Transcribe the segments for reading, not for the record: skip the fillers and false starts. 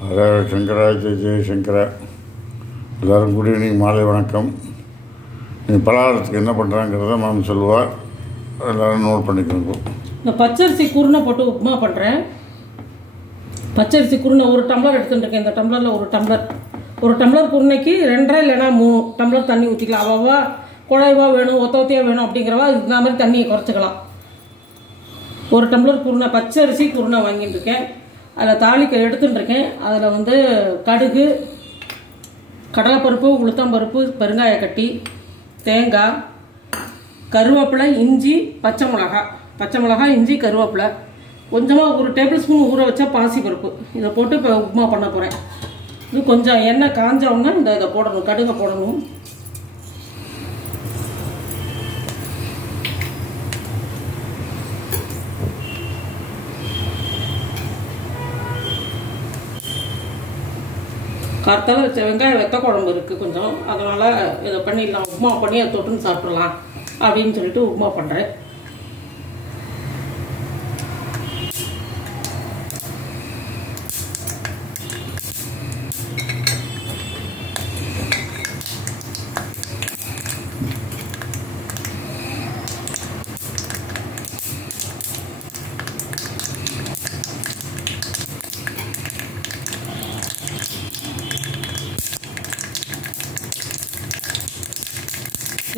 ஹரே சங்கரா ஜெய சங்கரா. எல்லோரும் good evening, மாலை வணக்கம். நீ பலகாரத்துக்கு என்ன பண்ணுறாங்கிறத மேம் சொல்லுவாள், எல்லோரும் நோட் பண்ணிக்கோங்க. இந்த பச்சரிசி குருணை போட்டு உப்புமா பண்ணுறேன். பச்சரிசி குருணை ஒரு டம்ளர் எடுத்துட்டுருக்கேன். இந்த டம்ளரில் ஒரு டம்ளர் குருணைக்கு 2.5 இல்லைன்னா 3 டம்ளர் தண்ணி ஊற்றிக்கலாம். அவ்வளவா குழைவா வேணும், ஒத்தொத்தையாக வேணும் அப்படிங்கிறவா இந்த மாதிரி தண்ணியை குறைச்சிக்கலாம். ஒரு டம்ளர் குருணை பச்சரிசி குருணை வாங்கிட்டு இருக்கேன். அதில் தாளிக்க எடுத்துட்டுருக்கேன். அதில் கடுகு, கடலைப்பருப்பு, உளுத்தம்பருப்பு, பெருங்காயக்கட்டி, தேங்காய், கருவேப்பிலை, இஞ்சி, பச்சை மிளகாய், இஞ்சி, கருவேப்பிலை, கொஞ்சமாக 1 டேபிள் ஸ்பூன் ஊற வச்சா பாசிப்பருப்பு, இதை போட்டு இப்போ உப்புமா பண்ண போகிறேன். இது கொஞ்சம் எண்ணெய் காஞ்சோன்னா இதை போடணும், கடுகை போடணும். கார்த்தால வச்ச வெங்காயம் வெத்த குழம்பு இருக்குது கொஞ்சம், அதனால் இதை பண்ணிடலாம், உப்புமா பண்ணி அதை தொட்டுன்னு சாப்பிட்றலாம் அப்படின்னு சொல்லிட்டு உப்புமா பண்ணுறேன்.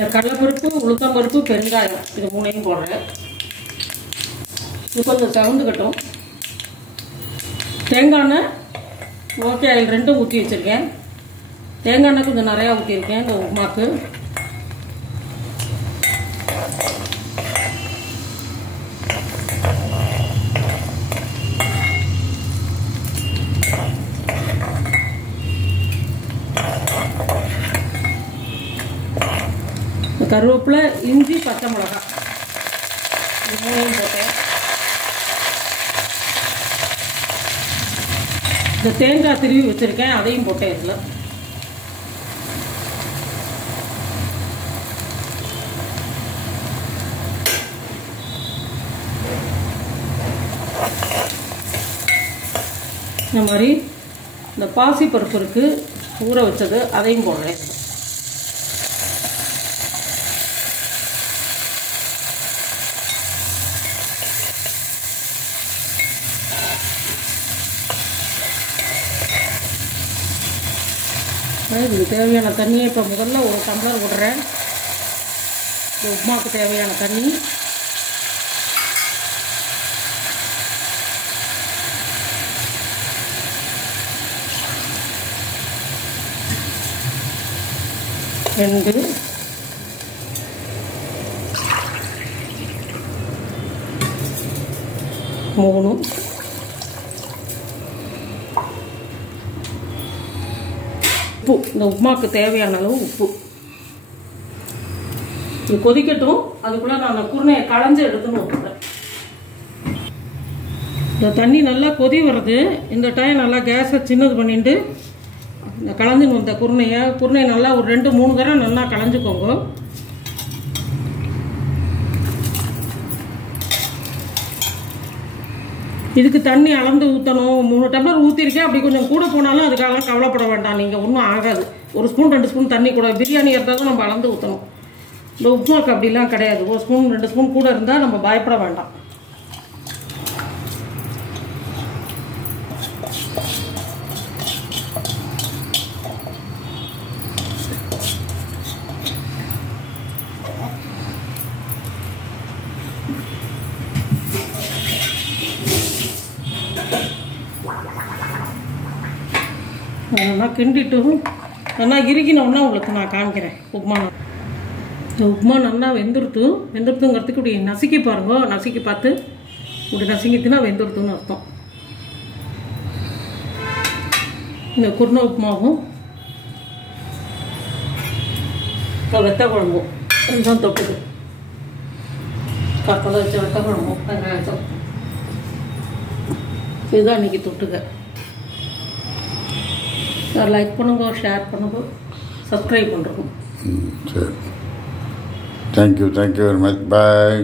இந்த கடலைப்பருப்பு, உளுத்தம்பருப்பு, பெருங்காயம் இது 3ஐயும் போடுறேன். இது கொஞ்சம் சவுந்துக்கட்டும். தேங்காய் எண்ணெய் ஓகே ஆயில் 2 ஊற்றி வச்சுருக்கேன். தேங்காய் எண்ணெய் கொஞ்சம் நிறையா ஊற்றிருக்கேன் இந்த உப்புமாக்கு. கருவேப்பிலை, இஞ்சி, பச்சை மிளகாய் இது 3ஐயும் போட்டேன். இந்த தேங்காய் திருவி வச்சுருக்கேன், அதையும் போட்டேன். இதில் இந்த மாதிரி இந்த பாசிப்பருப்பு இருக்குது ஊற வச்சது, அதையும் போடுறேன். இதுக்கு தேவையான தண்ணியை இப்போ முதல்ல 1 டம்ளர் விடுறேன். இந்த உப்புமாவுக்கு தேவையான தண்ணி. ரெண்டு, 3, உப்பு, இந்த உப்புமாவுக்கு தேவையான அளவு உப்பு. இது கொதிக்கட்டும், அதுக்குள்ளே நான் குருணையை களைஞ்சு எடுத்துன்னு விட்டுறேன். இந்த தண்ணி நல்லா கொதி வருது. இந்த டைம் நல்லா கேஸை சின்னது பண்ணிட்டு இந்த களைஞ்சுன்னு வந்த குருணையை நல்லா ஒரு 2-3 தடவை நல்லா களைஞ்சிக்கோங்க. இதுக்கு தண்ணி அளந்து ஊற்றணும். 3 டம்ளர் ஊற்றிருக்கேன். அப்படி கொஞ்சம் கூட போனாலும் அதுக்காக கவலைப்பட வேண்டாம், நீங்கள் ஒன்றும் ஆகாது. 1 ஸ்பூன் 2 ஸ்பூன் தண்ணி கூட, பிரியாணி இருந்தால் தான் நம்ம அளந்து ஊற்றணும். இந்த உப்புமாக்கு அப்படிலாம் கிடையாது. 1 ஸ்பூன் 2 ஸ்பூன் கூட இருந்தால் நம்ம பயப்பட வேண்டாம். நல்லா கிண்டிட்டு நல்லா இறுகினோன்னா உங்களுக்கு நான் காமிக்கிறேன் உப்புமா. இந்த உப்புமா நல்லா வெந்துருத்துங்கிறதுக்கு இப்படி நசுக்கி பாருங்க. நசுக்கி பார்த்து இப்படி நசுங்கிட்டுனா வெந்துருத்துன்னு அர்த்தம். இந்த குருணை உப்புமாவும் இப்போ வெத்த குழம்பும் கொஞ்சம் தொட்டுது. காத்தால வச்ச வெத்த குழம்பும் வெங்காயத்தம் இதுதான் இன்றைக்கி தொட்டுக்க. லைக் பண்ணுங்க, ஷேர் பண்ணுங்க, சப்ஸ்கிரைப் பண்ணுறோம். சரி, தேங்க்யூ வெரி மச். பாய்.